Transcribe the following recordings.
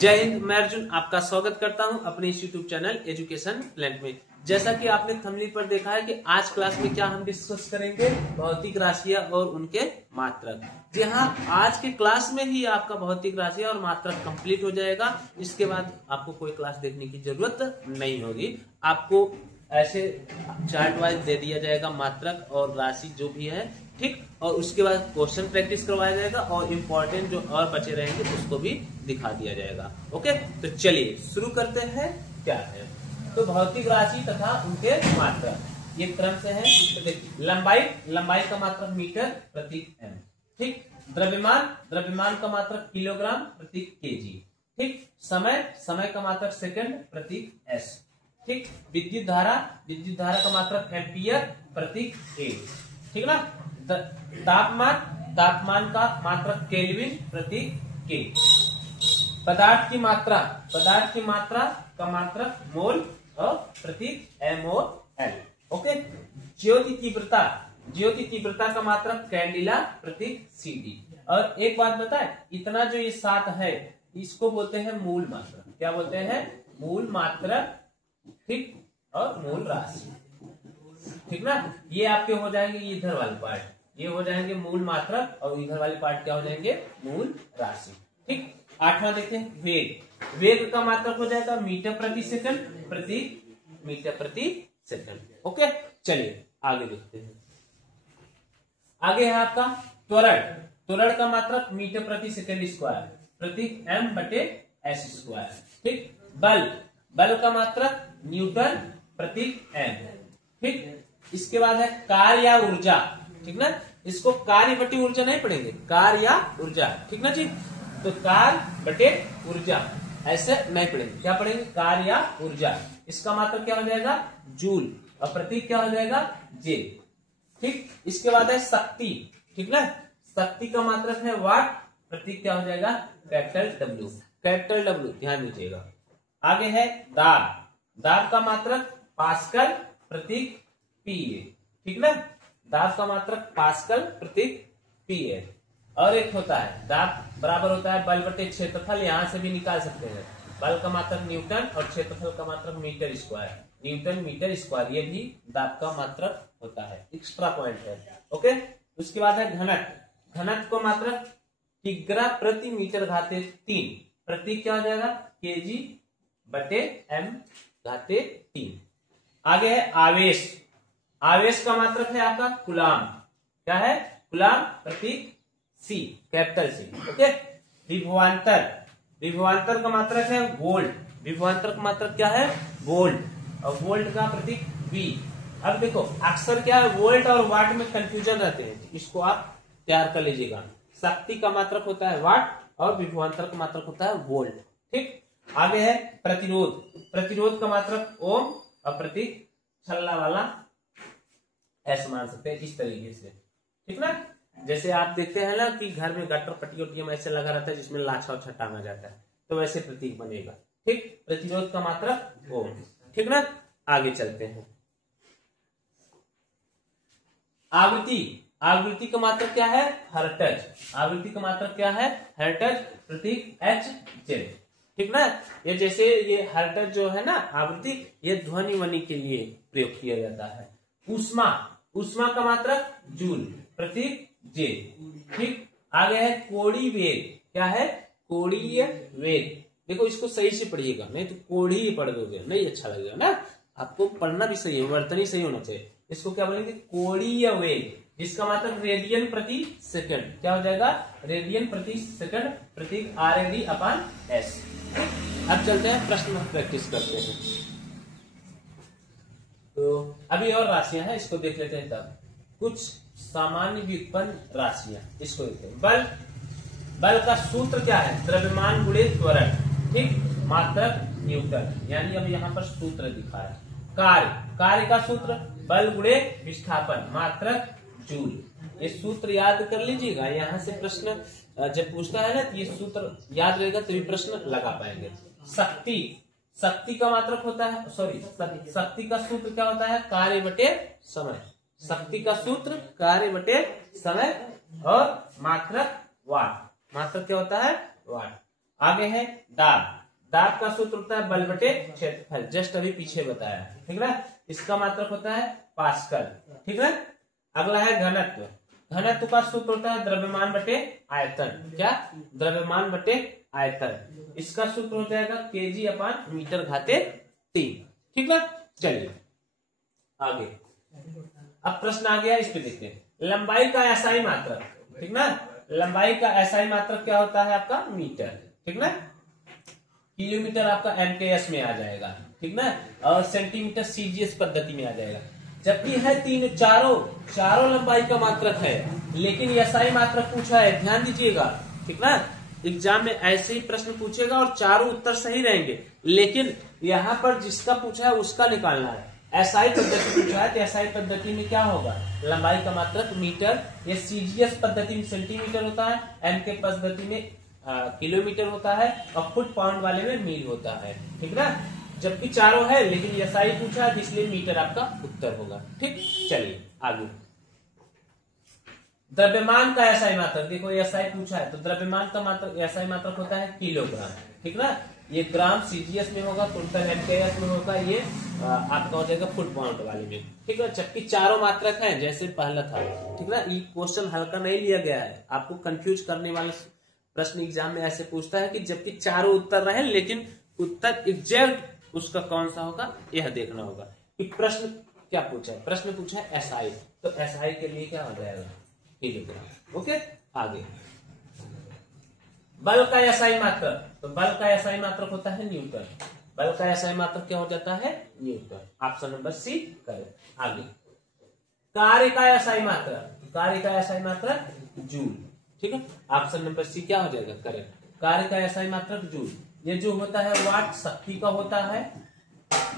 जय हिंद। मैं अर्जुन आपका स्वागत करता हूं अपने इस यूट्यूब चैनल एजुकेशन प्लान में। जैसा कि आपने थंबनेल पर देखा है कि आज क्लास में क्या हम डिस्कस करेंगे, भौतिक राशियां और उनके मात्रक। जी हाँ, आज के क्लास में ही आपका भौतिक राशियां और मात्रक कंप्लीट हो जाएगा। इसके बाद आपको कोई क्लास देखने की जरूरत नहीं होगी। आपको ऐसे चार्ट वाइज दे दिया जाएगा मात्रक और राशि जो भी है, ठीक। और उसके बाद क्वेश्चन प्रैक्टिस करवाया जाएगा और इम्पोर्टेंट जो और बचे रहेंगे उसको भी दिखा दिया जाएगा। ओके, तो चलिए शुरू करते हैं। क्या है तो भौतिक राशि तथा उनके मात्रक, ये क्रम से है। तो देखिए, लंबाई का मात्रक मीटर प्रति एम, ठीक। द्रव्यमान का मात्रक किलोग्राम प्रति केजी, ठीक। समय का मात्रक सेकंड प्रति एस, ठीक। विद्युत धारा का मात्रक एम्पियर प्रति ए, ठीक ना। तापमान का मात्रक केल्विन प्रति के। पदार्थ की मात्रा का मात्रक मोल और प्रति MOL। ओके। ज्योति तीव्रता का मात्रक कैंडिला प्रति CD। और एक बात बताए, इतना जो ये 7 है इसको बोलते हैं मूल मात्रक। क्या बोलते हैं? मूल मात्रक, ठीक। और मूल राशि, ठीक ना। ये आपके हो जाएंगे इधर वाले पार्ट, ये हो जाएंगे मूल मात्रक और इधर वाले पार्ट क्या हो जाएंगे? मूल राशि, ठीक। 8वां देखते हैं वेग का मात्रक हो जाएगा मीटर प्रति सेकंड। ओके, चलिए आगे देखते हैं। आगे है आपका त्वरण का मात्रक मीटर प्रति सेकंड स्क्वायर प्रति M/S स्क्वायर, ठीक। बल का मात्रक न्यूटन प्रति M, ठीक। इसके बाद है कार्य या ऊर्जा, ठीक ना। इसको कार्य बटे ऊर्जा नहीं पढ़ेंगे, कार्य या ऊर्जा, ठीक ना जी। तो कार्य बटे ऊर्जा ऐसे नहीं पढ़ेंगे, क्या पढ़ेंगे? कार्य या ऊर्जा। इसका मात्रक क्या हो जाएगा? जूल और प्रतीक क्या हो जाएगा? जे, ठीक। इसके बाद है शक्ति, ठीक ना। शक्ति का मात्रक है वाट, प्रतीक क्या हो जाएगा? कैपिटल W, ध्यान दीजिएगा। आगे है दाब का मात्रक पास्कल प्रतीक PA, ठीक ना। दाब का मात्रक पास्कल प्रतीक PA। और एक होता है दाब बराबर होता है बल बटे क्षेत्रफल, यहां से भी निकाल सकते हैं। बल का मात्रक न्यूटन और क्षेत्रफल का मात्रक metre square, newton metre square, ये भी दाब का मात्रक होता है। एक्स्ट्रा पॉइंट है। ओके। उसके बाद है घनत्व का मात्रक किग्रा प्रति मीटर घाते 3, प्रतीक क्या हो जाएगा? kg/m/3। आगे है आवेश का मात्रक है आपका कूलाम, क्या है? कूलाम प्रति C, कैपिटल C। ओके। विभवांतर का मात्रक है वोल्ट, विभवांतर का मात्रक क्या है? वोल्ट, और वोल्ट का प्रतीक V। अब देखो, अक्सर क्या है, वोल्ट और वाट में कंफ्यूजन रहते हैं, इसको आप तैयार कर लीजिएगा। शक्ति का मात्रक होता है वाट और विभवांतर का मात्रक होता है वोल्ट, ठीक। आगे है प्रतिरोध का मात्रक ओम और प्रतीक छल्ला वाला ऐसे मान सकते हैं, इस तरीके से, ठीक ना। जैसे आप देखते हैं ना कि घर में गटर पट्टी में ऐसे लगा रहता है जिसमें लाछा उछा टांगा जाता है, तो वैसे प्रतीक बनेगा, ठीक। प्रतिरोध का मात्रक ओम, ठीक ना। आगे चलते हैं। आवृत्ति का मात्रक क्या है? हर्ट्ज। आवृत्ति का मात्रक क्या है? हर्ट्ज, प्रतीक HZ, ठीक ना। ये जैसे ये हर्ट्ज जो है ना आवृत्ति, ये ध्वनि वनि के लिए प्रयोग किया जाता है। ऊष्मा का मात्रक जूल, प्रतीक J, ठीक। आगे है कोणीय वेग, क्या है? कोणीय वेग। देखो, इसको सही से पढ़िएगा, नहीं तो कोणीय पढ़ दोगे, नहीं अच्छा लगेगा ना। आपको पढ़ना भी सही है, वर्तनी सही होना चाहिए। इसको क्या बोलेंगे? कोणीय वेग, जिसका मात्रक रेडियन प्रति सेकंड, क्या हो जाएगा? रेडियन प्रति सेकंड, प्रतीक RAD/S। अब चलते हैं प्रश्न प्रैक्टिस करते हैं। तो अभी और राशियां हैं, इसको देख लेते हैं। तब कुछ सामान्य व्युत्पन्न राशियां, इसको देखते हैं। बल का सूत्र क्या है? द्रव्यमान गुणे त्वरण, ठीक। मात्रक न्यूटन, यानी अब यहाँ पर सूत्र दिखा है। कार्य का सूत्र बल गुणे विस्थापन, मात्रक जूल। ये सूत्र याद कर लीजिएगा, यहाँ से प्रश्न जब पूछता है ना तो ये सूत्र याद रहेगा तभी प्रश्न लगा पाएंगे। शक्ति का मात्रक होता है, शक्ति का सूत्र क्या होता है? कार्य बटे समय। शक्ति का सूत्र कार्य बटे समय और मात्रक वाट। मात्रक क्या होता है? वाट। आगे है दाब। दाब का सूत्र होता है बल बटे क्षेत्रफल, जस्ट अभी पीछे बताया, ठीक ना। इसका मात्रक होता है पास्कल, ठीक है। अगला है घनत्व। घनत्व का सूत्र होता है द्रव्यमान बटे आयतन। क्या? द्रव्यमान बटे आयतन। इसका सूत्र हो जाएगा केजी अपान मीटर घाते 3, ठीक है। चलिए आगे, अब प्रश्न आ गया, इस पे देखते हैं। लंबाई का एसआई मात्रक, ठीक ना। लंबाई का एसआई मात्रक क्या होता है आपका? मीटर, ठीक ना। किलोमीटर आपका एमकेएस में आ जाएगा, ठीक ना, और सेंटीमीटर सीजीएस पद्धति में आ जाएगा। जबकि है चारों लंबाई का मात्रक है, लेकिन एसआई मात्रक पूछा है, ध्यान दीजिएगा, ठीक ना। एग्जाम में ऐसे ही प्रश्न पूछेगा और चारों उत्तर सही रहेंगे, लेकिन यहाँ पर जिसका पूछा है उसका निकालना है। एसआई पद्धति पूछा है तो एसआई पद्धति में क्या होगा? लंबाई का मात्रक मीटर, ये सीजीएस पद्धति में सेंटीमीटर होता है, एमके पद्धति में किलोमीटर होता है, और फुट पाउंड वाले में मील होता है, ठीक ना। जबकि चारों है, लेकिन एसआई पूछा है इसलिए मीटर आपका उत्तर होगा, ठीक। चलिए आगे, द्रव्यमान का एसआई मात्रक। देखो एसआई पूछा है तो द्रव्यमान का मात्रक एसआई मात्रक होता है किलोग्राम, ठीक ना। ये ग्राम सीजीएस में होगा, कुंटल एमकेएस में होगा, ये आपका हो जाएगा फुट पाउंड वाले में, ठीक है। जबकि चारों मात्रक हैं जैसे पहला था, ठीक ना। ये क्वेश्चन हल्का नहीं लिया गया है, आपको कंफ्यूज करने वाले प्रश्न एग्जाम में ऐसे पूछता है कि जबकि चारों उत्तर रहे, लेकिन उत्तर एग्जैक्ट उसका कौन सा होगा यह देखना होगा कि प्रश्न क्या पूछा है। प्रश्न पूछा है एसआई, तो एसआई के लिए क्या हो जाएगा? किलोग्राम। ओके, आगे बल का एसआई मात्रक। तो बल का एसआई मात्रक होता है न्यूटन। बल का एसआई मात्रक क्या हो जाता है? न्यूटन। ऑप्शन नंबर सी करें। आगे, कार्य का एसआई मात्रक। कार्य का एसआई मात्रक जूल, ठीक है। ऑप्शन नंबर सी क्या हो जाएगा? करेक्ट। कार्य का एसआई मात्रक जूल। ये जो होता है वाट शक्ति का होता है,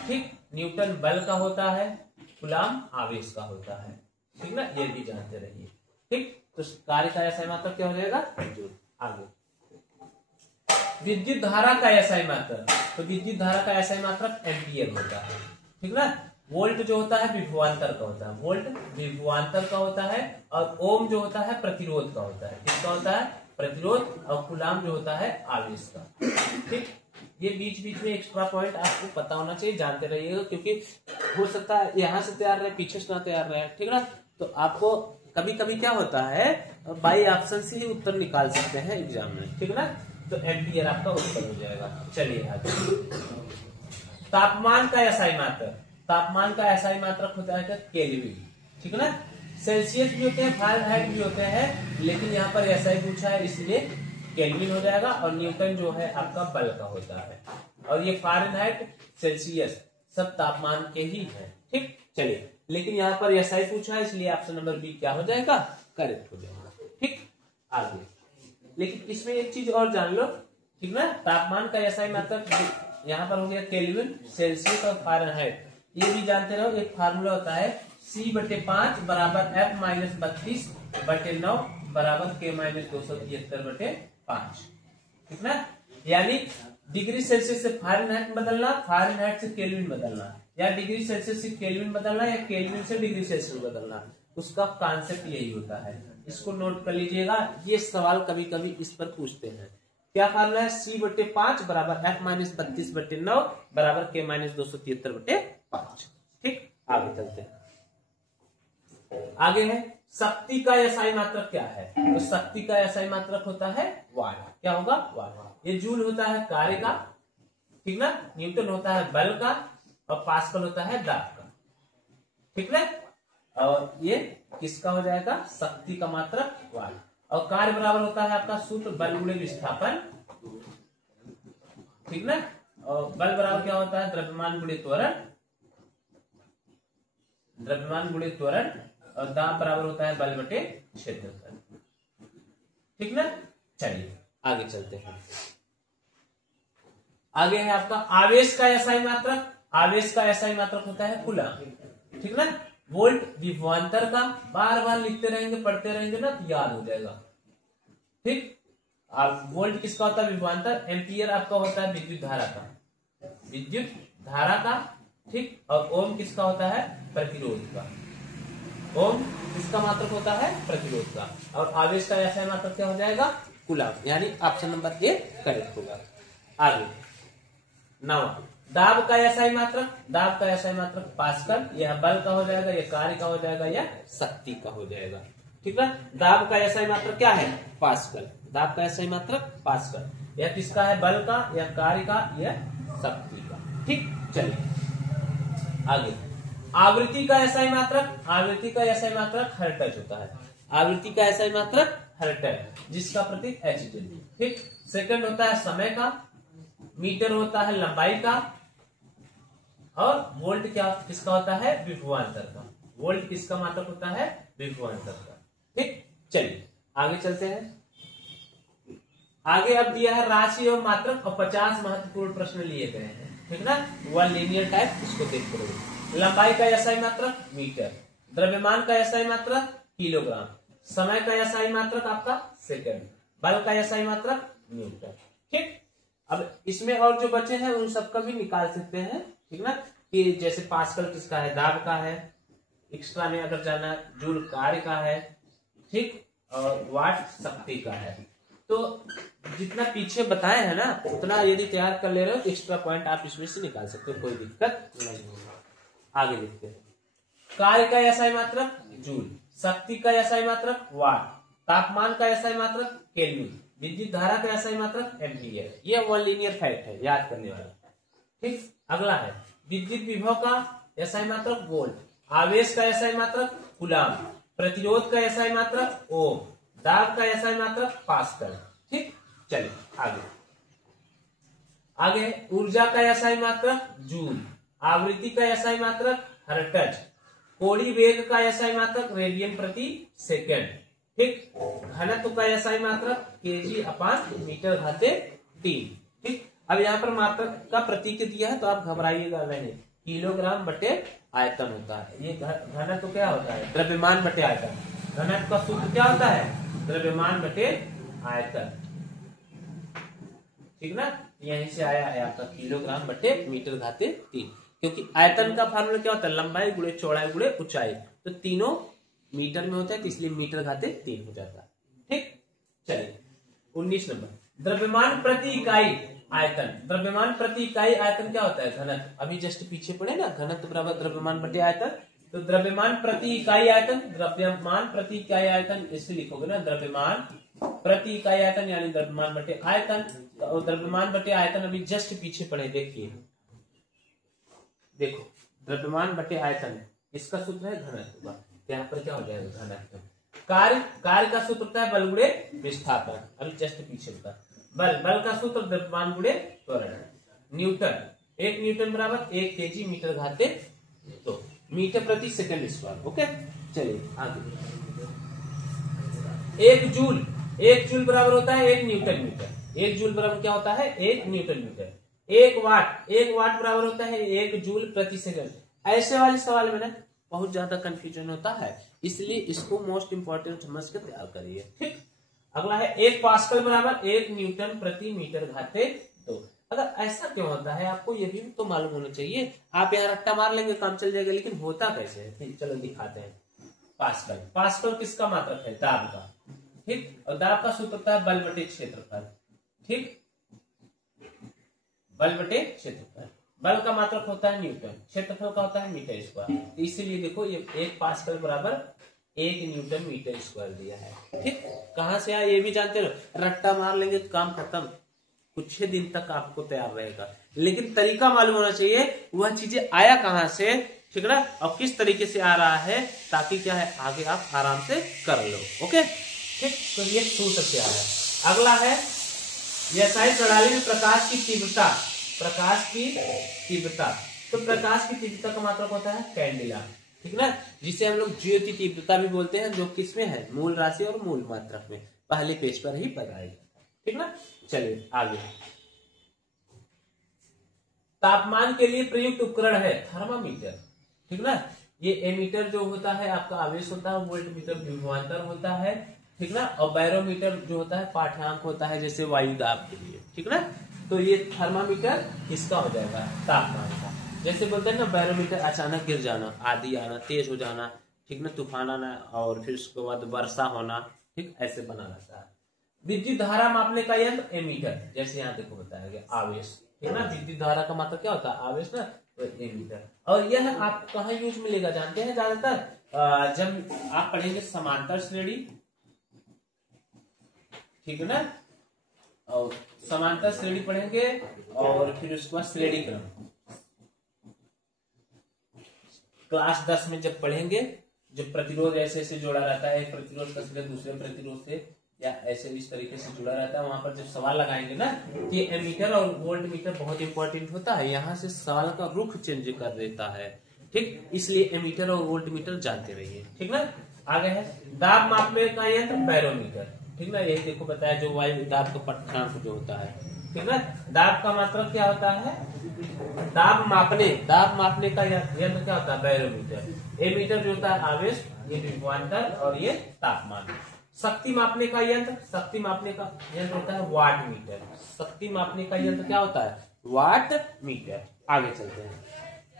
ठीक। न्यूटन बल का होता है, कूलम आवेश का होता है, ठीक ना। ये भी जानते रहिए, ठीक। तो कार्य का एसआई मात्रक क्या हो जाएगा? जूल। आगे, विद्युत धारा का एसआई मात्रक। तो विद्युत धारा का एसआई मात्रक एम्पियर होता है, ठीक ना। वोल्ट जो होता है विभवांतर का होता है, वोल्ट विभवांतर का होता है, और ओम जो होता है प्रतिरोध का होता है। किसका होता है? प्रतिरोध। और कूलम जो होता है आवेश का, ठीक। ये बीच बीच में एक्स्ट्रा पॉइंट आपको पता होना चाहिए, जानते रहिएगा, क्योंकि हो सकता है यहाँ से तैयार रहे, पीछे से ना तैयार रहे, ठीक ना। तो आपको कभी कभी क्या होता है, बाई ऑप्शन से ही उत्तर निकाल सकते हैं एग्जाम में, ठीक ना। तो एम्पियर आपका उत्तर हो जाएगा। चलिए आगे, तापमान का एसआई मात्रक। तापमान का एसआई मात्रक होता है केल्विन, ठीक है ना। सेल्सियस भी होते हैं, फ़ारेनहाइट भी होते हैं, लेकिन यहाँ पर एसआई पूछा है इसलिए केल्विन हो जाएगा। और न्यूटन जो है आपका बल का होता है, और ये फ़ारेनहाइट सेल्सियस सब तापमान के ही है, ठीक। चलिए, लेकिन यहाँ पर एसआई पूछा है इसलिए ऑप्शन नंबर बी क्या हो जाएगा? करेक्ट हो जाएगा, ठीक। आगे, लेकिन इसमें एक चीज और जान लो, ठीक ना। तापमान का एसआई मात्रक यहाँ पर हो गया केल्विन, सेल्सियस और फ़ारेनहाइट। ये भी जानते रहो, एक फार्मूला होता है C/5 बराबर F-32/9 बराबर K-273/5, ठीक ना। यानी डिग्री सेल्सियस से फ़ारेनहाइट बदलना, फ़ारेनहाइट से केल्विन बदलना, या डिग्री सेल्सियस से केल्विन बदलना, या केल्विन से डिग्री सेल्सियस बदलना, उसका कॉन्सेप्ट यही होता है। इसको नोट कर लीजिएगा, ये सवाल कभी कभी इस पर पूछते हैं। क्या फार्मूला है? C/5 बराबर F-32/9 बराबर K-273/5, ठीक। आगे चलते हैं। आगे है शक्ति का एसआई मात्रक क्या है? तो शक्ति का एसआई मात्रक होता है वाट। क्या होगा? वाट। ये जूल होता है कार्य का, ठीक ना। न्यूटन होता है बल का, और पास्कल होता है दाब का, ठीक ना। और ये किसका हो जाएगा? शक्ति का मात्रक वाट। और कार्य बराबर होता है आपका सूत्र बल गुणे विस्थापन, ठीक ना। और बल बराबर क्या होता है? द्रव्यमान गुणे त्वरण, द्रव्यमान गुणे त्वरण, और दाब बराबर होता है बल बटे क्षेत्रफल, ठीक ना। चलिए आगे चलते हैं। आगे है आपका आवेश का एसआई मात्रक। आवेश का एसआई मात्रक होता है कूलम, ठीक ना। वोल्ट विभवांतर का, बार बार लिखते रहेंगे, पढ़ते रहेंगे ना तो याद हो जाएगा, ठीक। अब वोल्ट किसका होता है? विभवांतर। एम्पियर आपका होता है विद्युत धारा का, विद्युत धारा का, ठीक। और ओम किसका होता है? प्रतिरोध का। ओम किसका मात्रक होता है? प्रतिरोध का। और आवेश का एसआई मात्रक क्या हो जाएगा? कूलम, यानी ऑप्शन नंबर ए करेक्ट होगा। आगे 9, दाब का एसआई मात्रक, दाब का एसआई मात्रक पास्कल, यह बल का हो जाएगा, यह कार्य का हो जाएगा, या शक्ति का हो जाएगा। ठीक है, दाब का एसआई मात्रक क्या है? पास्कल। दाब का एसआई मात्रक पास्कल। यह किसका है? बल का, यह कार्य का, यह शक्ति का। ठीक, चलिए आगे। आवृत्ति का एसआई मात्रक, आवृत्ति का एसआई मात्रक हर्ट्ज होता है। आवृत्ति का एसआई मात्रक हर्ट्ज, जिसका प्रतीक एच। ठीक, सेकंड होता है समय का, मीटर होता है लंबाई का, और वोल्ट क्या किसका होता है? विभवांतर का। वोल्ट किसका मात्रक होता है? विभवांतर का। ठीक, चलिए आगे चलते हैं। आगे अब दिया है राशि और मात्रक और 50 महत्वपूर्ण प्रश्न लिए गए हैं। ठीक ना, वन लीनियर टाइप, इसको देखते रहिए। लंबाई का एसआई मात्रक मीटर, द्रव्यमान का एसआई मात्रक किलोग्राम, समय का एसआई मात्रक आपका सेकंड, बल का एसआई मात्रक न्यूटन। ठीक, अब इसमें और जो बचे हैं उन सबका भी निकाल सकते हैं। ठीक ना, कि जैसे पास्कल किसका है? दाब का है। एक्स्ट्रा में अगर जाना, जूल कार्य का है। ठीक, और वाट शक्ति का है। तो जितना पीछे बताए हैं ना, उतना यदि तैयार कर ले रहे हो तो एक्स्ट्रा पॉइंट आप इसमें से निकाल सकते हो, कोई दिक्कत नहीं होगा। आगे देखते हैं। कार्य का एसआई मात्रक जूल, शक्ति का एसआई मात्रक वाट, तापमान का एसआई मात्रक केल्विन, विद्युत धारा का एसआई मात्रक एम्पीयर। ये वन लीनियर फैक्ट है, याद करने वाला। ठीक, अगला है विद्युत विभव का एसआई मात्रक वोल्ट, आवेश का एसआई मात्रक कूलम, प्रतिरोध का एसआई मात्रक ओम, दाब का एसआई मात्रक पास्कल। ठीक, चलिए आगे। आगे ऊर्जा का एसआई मात्रक जूल, आवृत्ति का एसआई मात्रक हर्ट्ज, कोणीय वेग का एसआई मात्रक रेडियन प्रति सेकंड। ठीक, घनत्व का एसआई मात्रक केजी अपान मीटर घाते 3। ठीक, अब यहाँ पर मात्रक का प्रतीक दिया है तो आप घबराइएगा नहीं, किलोग्राम बटे आयतन होता है। ये घनत्व क्या होता है? द्रव्यमान बटे आयतन। घनत्व का सूत्र क्या होता है? द्रव्यमान बटे आयतन। ठीक ना, यहीं से आया है आपका किलोग्राम बटे मीटर घाते 3, क्योंकि आयतन का फार्मूला क्या होता है? लंबाई गुणे चौड़ाई गुणे ऊंचाई, तो तीनों मीटर में होता है, तो इसलिए मीटर घाते 3 हो जाता है। ठीक, चलिए 19 नंबर, द्रव्यमान प्रति इकाई आयतन। द्रव्यमान प्रति इकाई आयतन क्या होता है? घनत्व। अभी जस्ट पीछे पढ़े ना, घनत्व बराबर द्रव्यमान बटे आयतन। तो द्रव्यमान प्रति इकाई आयतन, द्रव्यमान प्रति इकाई आयतन इसे लिखोगे ना, द्रव्यमान प्रति इकाई आयतन यानी द्रव्यमान बटे आयतन। और द्रव्यमान बटे आयतन अभी जस्ट पीछे पढ़े, देखिए देखो, द्रव्यमान बटे आयतन, इसका सूत्र है घनत्व का। यहाँ पर क्या हो जाएगा? घनत्व। कार्य का सूत्र होता है बल गुणे विस्थापन, अभी जस्ट पीछे बता। बल का सूत्र द्रव्यमान गुणे त्वरण। न्यूटन, 1 न्यूटन बराबर 1 केजी मीटर घाते 2, मीटर प्रति सेकंड स्क्वायर। ओके, चलिए आगे। 1 जूल बराबर होता है 1 न्यूटन मीटर। 1 जूल बराबर क्या होता है? 1 न्यूटन मीटर। 1 वाट बराबर होता है 1 जूल प्रति सेकंड। ऐसे वाले सवाल में ना बहुत ज्यादा कंफ्यूजन होता है, इसलिए इसको मोस्ट इंपोर्टेंट समझ कर तैयार करिए। ठीक, अगला है 1 पास्कल बराबर 1 न्यूटन प्रति मीटर घाते 2। अगर ऐसा क्यों होता है आपको ये भी तो मालूम होना चाहिए। आप यहाँ रट्टा मार लेंगे काम चल जाएगा, लेकिन होता कैसे है? चलो दिखाते हैं। पास्कल किसका मात्रक है? दाब का। ठीक, और दाब का सूत्र होता है बल बटे क्षेत्रफल। ठीक, बल बटे क्षेत्रफल। बल का मात्रक होता है न्यूटन, क्षेत्रफल का होता है मीटर स्क्वायर। इसीलिए देखो ये 1 पास्कल बराबर 1 न्यूटन मीटर स्क्वायर दिया है। ठीक, कहां से आया ये भी जानते हो, रट्टा मार लेंगे तो काम खत्म। कुछ ही दिन तक आपको तैयार रहेगा, लेकिन तरीका मालूम होना चाहिए, वह चीजें आया कहां से, ठीक है ना, और किस तरीके से आ रहा है, ताकि क्या है आगे आप आराम से कर लो। ओके, ठीक, तो ये सूत्र से आया। अगला है एसआई प्रणाली में प्रकाश की तीव्रता। प्रकाश की तीव्रता, तो प्रकाश की तीव्रता का मात्रक होता है कैंडिला। ठीक ना, जिसे हम लोग ज्योति तीव्रता भी बोलते हैं, जो किसमें है? मूल राशि और मूल मात्रक में। पहले पेज पर ही बताएगा। ठीक ना, चलिए आगे। तापमान के लिए प्रयुक्त उपकरण है थर्मामीटर। ठीक ना, ये एमीटर जो होता है आपका आवेश होता है, वोल्टमीटर विभवांतर होता है। ठीक ना, और बैरोमीटर जो होता है पाठ्यांक होता है, जैसे वायु दाब के लिए। ठीक ना, तो ये थर्मामीटर किसका हो जाएगा? तापमान का। जैसे बोलते हैं ना, बैरोमीटर अचानक गिर जाना, आंधी आना, तेज हो जाना, ठीक ना, तूफान आना, और फिर उसके बाद वर्षा होना, ठीक, ऐसे बना रहता है। विद्युत धारा मापने का यंत्र एमीटर, जैसे यहाँ देखो बताया गया आवेश, ठीक ना। विद्युत धारा का मतलब क्या होता है, आवेश ना, तो एमीटर। और यह आप कहाँ यूज मिलेगा जानते हैं ज्यादातर, जब आप पढ़ेंगे समांतर श्रेणी, ठीक है ना, और समांतर श्रेणी पढ़ेंगे और फिर उसके बाद श्रेणी क्रम क्लास 10 में जब पढ़ेंगे, जब प्रतिरोध ऐसे ऐसे जोड़ा रहता है, एक प्रतिरोध का सिरे दूसरे प्रतिरोध से या ऐसे इस तरीके से जुड़ा रहता है, वहां पर जब सवाल लगाएंगे ना कि एमीटर और वोल्ट मीटर बहुत इंपॉर्टेंट होता है, यहाँ से सवाल का रुख चेंज कर देता है, ठीक। इसलिए एमीटर और वोल्ट मीटर जानते रहिए, ठीक ना। आगे है दाब मापने का यंत्र बैरोमीटर, ठीक ना। यही देखो बताया जो वायु दाब का पठांक जो होता है, ठीक ना। दाब का मतलब क्या होता है, दाब मापने का यंत्र क्या होता है, बैरोमीटर। एमीटर जो होता है आवेश, ये विभवांतर और ये तापमान। शक्ति मापने का यंत्र होता है वाट मीटर। शक्ति मापने का यंत्र क्या होता है, वाट मीटर। आगे चलते हैं,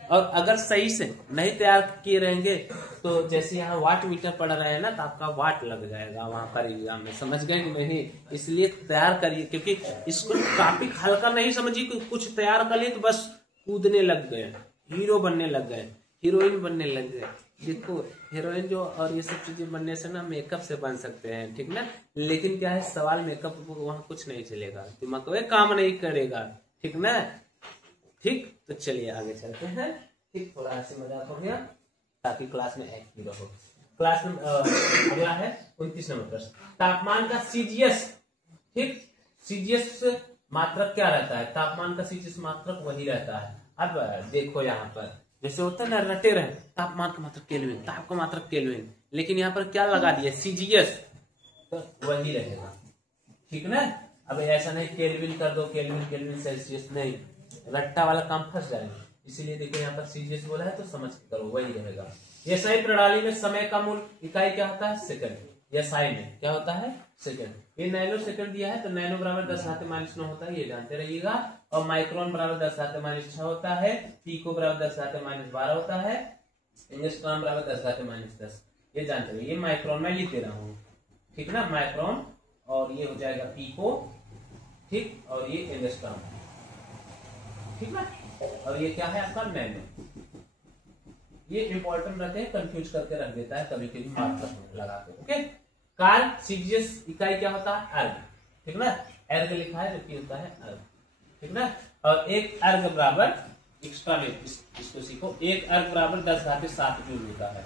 और अगर सही से नहीं तैयार किए रहेंगे तो जैसे यहाँ वाट मीटर पढ़ रहे हैं ना, तो आपका वाट लग जाएगा वहां पर एग्जाम में, समझ गए कि नहीं। इसलिए तैयार करिए, क्योंकि इसको टॉपिक हल्का नहीं समझिए, कुछ तैयार कर लिए तो बस कूदने लग गए, हीरो बनने लग गए, हीरोइन बनने लग गए। देखो हीरोइन जो और ये सब चीजें बनने से ना मेकअप से बन सकते हैं, ठीक ना। लेकिन क्या है, सवाल मेकअप वहां कुछ नहीं चलेगा, दिमाग में काम नहीं करेगा, ठीक ना। ठीक, तो चलिए आगे चलते हैं। ठीक, थोड़ा हंसी मजाक हो गया ताकि क्लास में एक्टिव रहो। क्लास में अगला है 29 नंबर प्रश्न, तापमान का सीजीएस, ठीक। सीजीएस मात्रक क्या रहता है, तापमान का सीजीएस मात्रक वही रहता है। अब देखो यहाँ पर जैसे होता है ना, रटे रहे तापमान का मात्रक केल्विन, ताप का मात्रक केल्विन, लेकिन यहाँ पर क्या लगा दिया, सीजीएस, तो वही रहेगा, ठीक ना। अब ऐसा नहीं केल्विन कर दो, केल्विन सेल्सियस, नहीं, रट्टा वाला काम फंस जाएगा। इसीलिए देखिए यहाँ पर सीजीएस बोला है तो समझ के करो, वही रहेगा। एसआई प्रणाली में समय का मूल इकाई क्या होता है, सेकंड। एसआई में क्या होता है, सेकंड। ये नैनो सेकंड दिया है तो नैनो बराबर 10⁻⁻9 होता है, ये जानते रहिएगा। और माइक्रोन बराबर 10⁻6 होता है, पीको बराबर 10⁻12 होता है, एंगस्ट्रॉम बराबर 10⁻10, ये जानते रहिए। ये माइक्रोन में लिख दे रहा हूँ, ठीक ना, माइक्रोन, और ये हो जाएगा पीको, ठीक, और ये एंगस्ट्रॉम, ठीक ना। और ये क्या है आपका नैनो। ये इंपॉर्टेंट रहते हैं, कंफ्यूज करके रख देता है कभी कभी मात्रक लगा के, ओके। काल सीजीएस इकाई क्या होता है, अर्ग, ठीक ना। अर्ग लिखा है जो कि होता है अर्ग, ठीक ना। और एक अर्ग बराबर, एक्स्ट्रा में इसको सीखो, एक अर्ग बराबर 10⁻7 जूल होता है,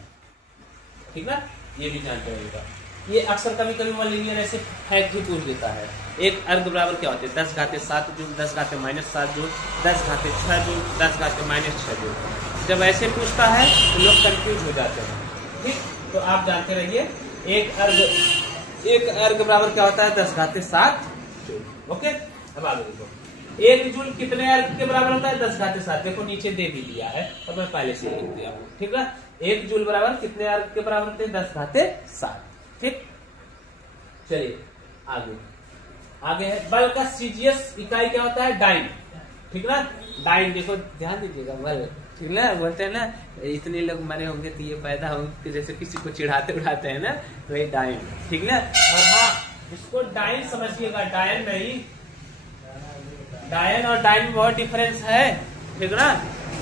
ठीक ना, ये भी जानते रहिएगा। ये अक्सर कभी कभी वो लीनियर ऐसे फैक्ट भी पूछ देता है। एक अर्ग बराबर क्या होते हैं, 10⁻7 जूल, 10⁻−7 जूल, 10⁻6 जूल, 10⁻−6 जूल। जब ऐसे पूछता है तो लोग कंफ्यूज हो जाते हैं, ठीक। तो आप जानते रहिए एक अर्ग बराबर क्या होता है, 10⁻7 जूल, ओके। अब आगे देखो, एक जूल कितने अर्ग के बराबर होता है, 10⁻7। देखो नीचे दे भी दिया है और मैं पहले से लिख दिया हूँ, ठीक है। एक जूल बराबर कितने अर्ग के बराबर होते हैं, 10⁻7, ठीक। चलिए आगे है बल का सीजीएस इकाई क्या होता है, डाइन, ठीक ना। डाइन देखो ध्यान दीजिएगा, बल, ठीक ना। बोलते हैं ना इतने लोग मरे होंगे तो ये पैदा होंगे, जैसे किसी को चिढ़ाते उड़ाते हैं ना, तो ये डाइन, ठीक ना। और हाँ, इसको डाइन समझिएगा, डायन नहीं। डायन और डाइन में बहुत डिफरेंस है, ठीक ना।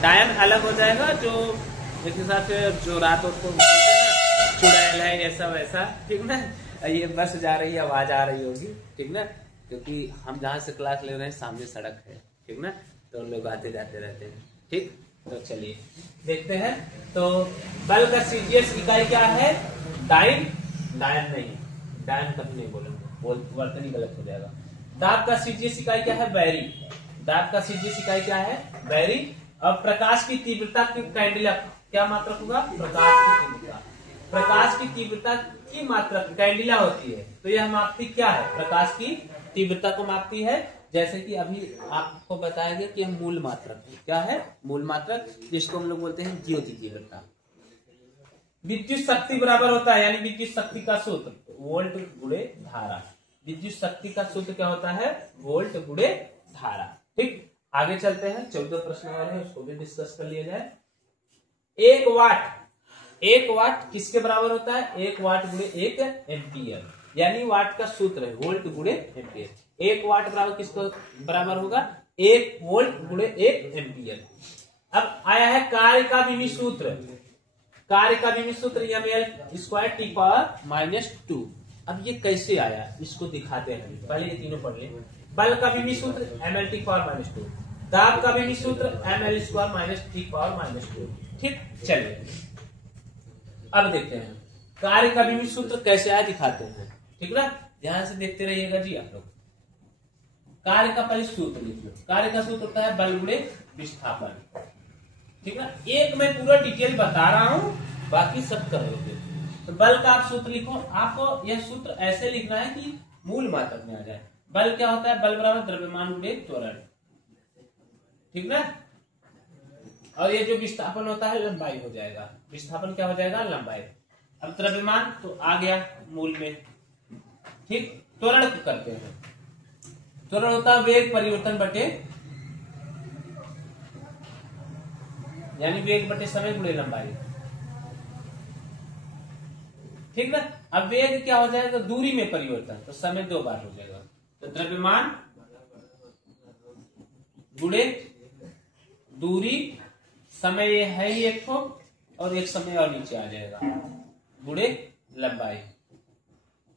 डायन अलग हो जाएगा, जो एक हिसाब से जो रात को चुड़ैल है ऐसा वैसा, ठीक ना। ये बस जा रही है, आवाज आ रही होगी, ठीक ना, क्योंकि हम जहाँ से क्लास ले रहे हैं सामने सड़क है, ठीक ना, तो लोग आते जाते रहते हैं, ठीक। तो चलिए देखते हैं। तो बल का सीजीएस इकाई क्या है, डाइन, डायन नहीं, डायन कभी नहीं बोलेंगे, वर्तनी गलत हो जाएगा। दाब का सीजीएस इकाई क्या है, बैरी। दाब का सीजीएस इकाई क्या है, बैरी। अब प्रकाश की तीव्रता की कैंडिला क्या मात्रक होगा, प्रकाश की तीव्रता। प्रकाश की तीव्रता की मात्रा कैंडिला होती है, तो यह मापती क्या है, प्रकाश की तीव्रता को मापती है। जैसे कि अभी आपको बताया गया कि यह मूल मात्रक है, क्या है, मूल मात्रक, जिसको हम लोग बोलते हैं ज्योति तीव्रता। विद्युत शक्ति बराबर होता है, यानी विद्युत शक्ति का सूत्र वोल्ट गुणे धारा। विद्युत शक्ति का सूत्र क्या होता है, वोल्ट गुणे धारा, ठीक। आगे चलते हैं, 14 प्रश्न और है, उसको भी डिस्कस कर लिया जाए। एक वाट किसके बराबर होता है, 1 वाट गुणे 1 एम्पियर। यानी वाट का सूत्र है वोल्ट गुणे एम्पियर। 1 वाट बराबर किसको बराबर होगा 1 वोल्ट गुणे 1 एम्पियर। अब आया है कार्य का विमी सूत्र। कार्य का विमी सूत्र ml स्क्वायर टी पावर -2। अब ये कैसे आया इसको दिखाते हैं, पहले ये तीनों पढ़ लें। बल का विमी सूत्र ml टी पावर -2, दाब का विमी सूत्र ml स्क्वायर टी पावर -2। ठीक, चलिए अब देखते हैं कार्य का विमी सूत्र कैसे आया दिखाते हैं। ठीक ना, ध्यान से देखते रहिएगा जी आप लोग। कार्य का पहले सूत्र लिख लो। कार्य का सूत्र होता है बल गुणे विस्थापन। ठीक है, एक मैं पूरा डिटेल बता रहा हूं, बाकी सब कर लोगे। तो बल का आप सूत्र लिखो। आपको यह सूत्र ऐसे लिखना है कि मूल मात्रक में आ जाए। बल क्या होता है, बल बराबर द्रव्यमान गुणे त्वरण। ठीक ना, और ये जो विस्थापन होता है लंबाई हो जाएगा। विस्थापन क्या हो जाएगा, लंबाई। अब द्रव्यमान तो आ गया मूल में। ठीक, त्वरण करते हैं। त्वरण होता है वेग परिवर्तन बटे, यानी वेग बटे समय गुणे लंबाई। ठीक ना, अब वेग क्या हो जाएगा, दूरी में परिवर्तन, तो समय 2 बार हो जाएगा। तो द्रव्यमान गुणे दूरी, समय ये है ही एक ठो और एक समय और नीचे आ जाएगा, गुणे लंबाई।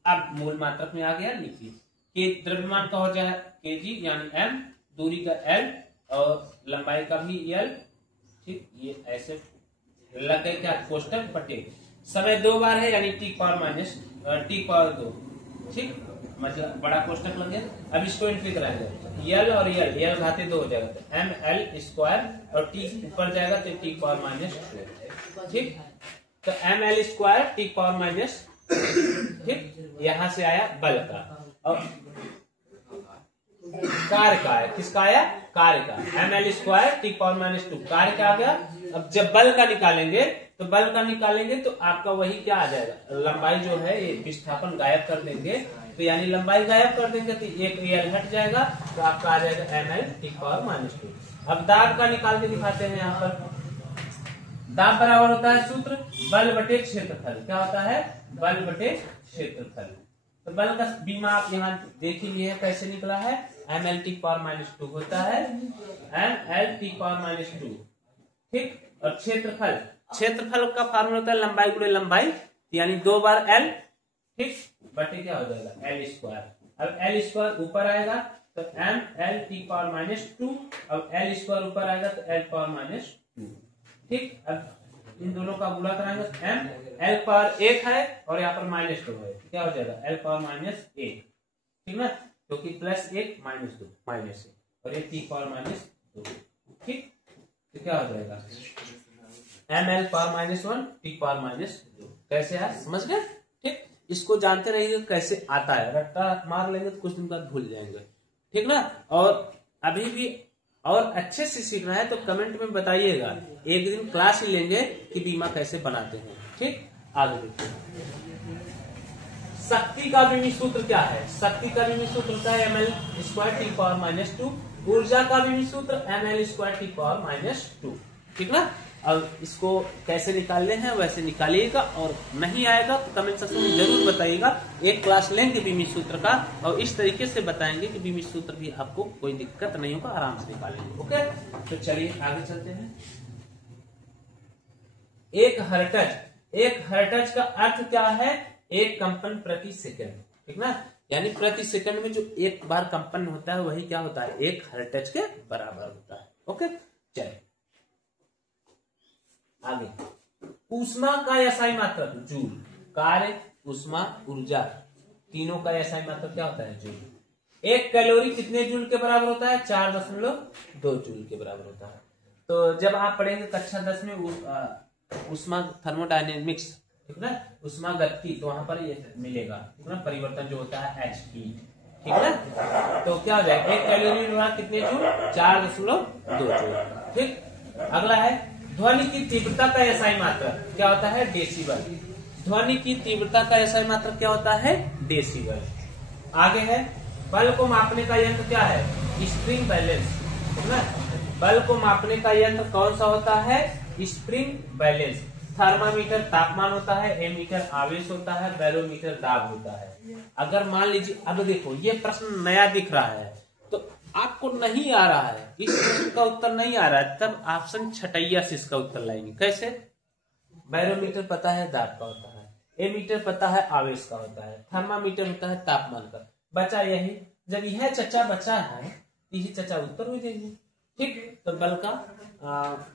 अब मूल मात्रक में आ गया, लिखिए कि द्रव्यमान का हो जाए kg यानी m, दूरी का l और लंबाई का भी l। ठीक, ये ऐसे लग गए क्या, कोष्टक बटे समय 2 बार है यानी टी पावर 2। ठीक, मतलब बड़ा कोष्टक लग गया। अब इसको एंट्री कराएंगे, यल और यल घाते 2 हो जाएगा, तो ml स्क्वायर और टी ऊपर जाएगा तो टी पावर -2। ठीक, तो ml स्क्वायर टी पावर -। ठीक, यहां से आया बल का। और कार्य का है, किसका आया, कार्य का, ml स्क्वायर टी पावर -2 कार्य का आ गया। अब जब बल का निकालेंगे तो आपका वही क्या आ जाएगा, लंबाई जो है ये विस्थापन गायब कर देंगे, तो यानी लंबाई गायब कर देंगे तो एक एल हट जाएगा, तो आपका आ जाएगा ml टी पावर -2। अब दाब का निकाल के दिखाते हैं। यहाँ पर दाब बराबर होता है सूत्र बल बटे क्षेत्रफल। क्या होता है, बल बटे क्षेत्रफल। तो बल का बीमा आप यहाँ देख ही लिए कैसे निकला है, ml टी पावर -2 होता है ml टी पावर -2। ठीक, और क्षेत्रफल का फार्मूला होता है लंबाई गुणे लंबाई, यानी 2 बार l। ठीक, बटे क्या हो जाएगा l स्क्वायर। अब l स्क्वायर ऊपर आएगा तो ml टी पावर -2, अब l स्क्वायर ऊपर आएगा तो l पावर -2। ठीक, अब इन दोनों का गुणा कराएंगे, m l पावर 1 है और यहाँ पर -2 है, क्या हो जाएगा l पावर -1। ठीक ना, क्योंकि +1 -2 -1 और ये टी पावर -2। ठीक, तो क्या हो जाएगा ml पावर -1 टी पावर -2। कैसे है, समझ गए। ठीक, इसको जानते रहिए कैसे आता है, रट्टा मार लेंगे तो कुछ दिन बाद भूल जाएंगे। ठीक ना, और अभी भी और अच्छे से सीखना है तो कमेंट में बताइएगा, एक दिन क्लास ही लेंगे कि बीमा कैसे बनाते हैं। ठीक, आगे देखिए। शक्ति का विमी सूत्र क्या है, शक्ति का विमी सूत्र होता है ml स्क्वायर टी पावर -2। ऊर्जा का विमी सूत्र ml स्क्वायर टी पावर -2। ठीक ना, अब इसको कैसे निकालने हैं वैसे निकालिएगा, और नहीं आएगा तो कमेंट सेक्शन में जरूर बताइएगा। एक क्लास लेंगे विमी सूत्र का और इस तरीके से बताएंगे कि विमी सूत्र भी आपको कोई दिक्कत नहीं होगा, आराम से निकालेंगे। ओके, तो चलिए आगे चलते हैं। एक हर्ट्ज का अर्थ क्या है, एक कंपन प्रति सेकंड। ठीक ना, यानी प्रति सेकंड में जो एक बार कंपन होता है वही क्या होता है, 1 हर्ट्ज के बराबर होता है। ओके, चलिए आगे। ऊष्मा का एसआई मात्रक जूल। कार्य, ऊष्मा, ऊर्जा, तीनों का एसआई मात्रक क्या होता है, जूल। 1 कैलोरी कितने जूल के बराबर होता है, 4.2 जूल के बराबर होता है। तो जब आप पढ़ेंगे कक्षा 10 में ऊष्मा थर्मोडायनेमिक्स, ठीक ना, ऊष्मा गति, तो वहां पर ये मिलेगा, ठीक ना, परिवर्तन जो होता है H हीट। ठीक ना, तो क्या हो जाएगा, 1 कैलोरी में कितने जूल, 4.2 जूल। ठीक, अगला है ध्वनि की तीव्रता का एसआई मात्रक क्या होता है, डेसिबल। ध्वनि की तीव्रता का एसआई मात्रक क्या होता है, डेसिबल। आगे है बल को मापने का यंत्र क्या है, स्प्रिंग बैलेंस। ठीक ना, बल को मापने का यंत्र कौन सा होता है, स्प्रिंग बैलेंस। थर्मामीटर तापमान होता है, एमीटर आवेश होता है, बैरोमीटर दाब होता है। अगर मान लीजिए, अब देखो ये प्रश्न नया दिख रहा है तो आपको नहीं आ रहा है, इस प्रश्न का उत्तर नहीं आ रहा है, तब ऑप्शन छटैया से इसका उत्तर लाएंगे। कैसे? बैरोमीटर पता है दाब का होता है, एमीटर पता है आवेश का होता है, थर्मामीटर होता है तापमान का। बचा यही, जब यह चचा बचा है यही चचा उत्तर हो जाएगी। ठीक, तो बल का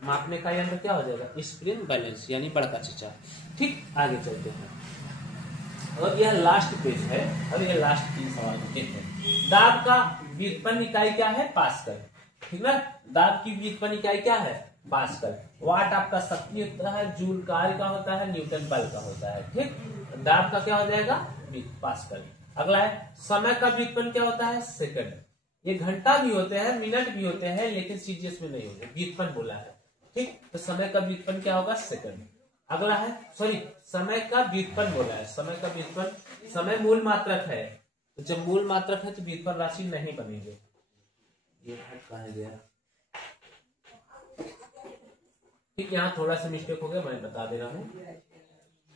मापने का यंत्र क्या हो जाएगा? स्प्रिंग बैलेंस, यानी बड़का चचा। ठीक, आगे चलते हैं। और यह लास्ट पेज है, और यह लास्ट 3 सवाल हैं। दाब का व्युत्पन्न इकाई क्या है? पास्कल। ठीक ना, दाब की व्युत्पन्न इकाई क्या है? पास्कल। वाट आपका शक्ति होता है, जूल कार्य का होता है, न्यूटन बल का होता है। ठीक, दाब का क्या हो जाएगा? पास्कल। अगला है समय का व्युत्पन्न क्या होता है? सेकंड। ये घंटा भी होते हैं, मिनट भी होते हैं, लेकिन सीजीएस में नहीं होते, व्युत्पन्न बोला है। ठीक, तो समय का व्युत्पन्न क्या होगा? सेकंड। अगला है, सॉरी, समय का व्युत्पन्न बोला है। समय का व्युत्पन्न, समय मूल मात्रक है, तो जब मूल मात्रक है तो व्युत्पन्न राशि नहीं बनेगी। ये हट कहा गया? ठीक, यहाँ थोड़ा सा मिस्टेक हो गया, मैं बता दे रहा हूँ।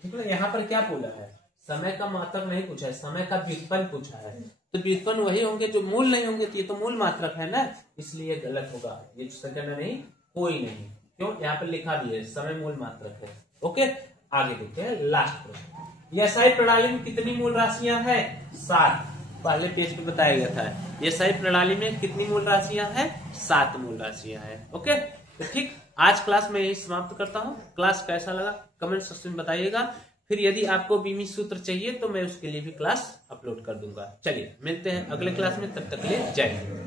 ठीक है, यहाँ पर क्या बोला है? समय का मात्रक नहीं पूछा है, समय का व्युत्पन्न पूछा है। तो व्युत्पन्न वही होंगे जो मूल नहीं होंगे, तो ये तो मूल मात्रक है ना, इसलिए गलत होगा। ये सेकंड नहीं, कोई नहीं। क्यों? यहाँ पर लिखा भी है समय मूल मात्रक है। ओके, आगे देखते हैं लास्ट प्रश्न। एसआई प्रणाली में कितनी मूल राशियां हैं? 7। पहले पेज पे बताया गया था। एसआई प्रणाली में कितनी मूल राशियां हैं? 7 मूल राशियां हैं। ओके, तो ठीक, आज क्लास में यही समाप्त करता हूँ। क्लास कैसा लगा कमेंट सेक्शन में बताइएगा। फिर यदि आपको बीमी सूत्र चाहिए तो मैं उसके लिए भी क्लास अपलोड कर दूंगा। चलिए मिलते हैं अगले क्लास में, तब तक के लिए जय हिंद।